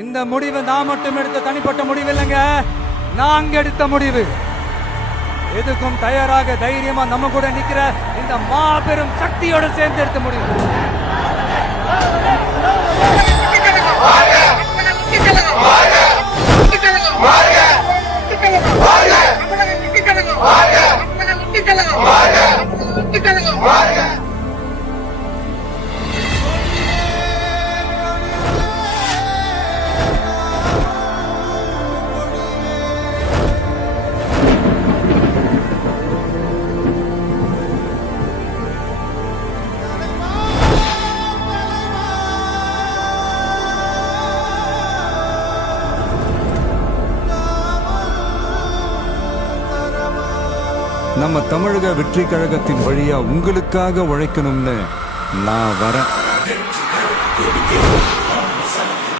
இந்த முடிவு நான் மட்டும் எடுத்த தனிப்பட்ட முடிவு இல்லைங்க, நாங்க எடுத்த முடிவு. எதுக்கும் தயாராக தைரியமா நம்ம கூட நிக்கிற இந்த மாபெரும் சக்தியோட சேர்ந்து எடுத்த முடிவு. நம்ம தமிழக வெற்றி கழகத்தின் வழியா உங்களுக்காக உழைக்கணும்னு நான் வரேன்.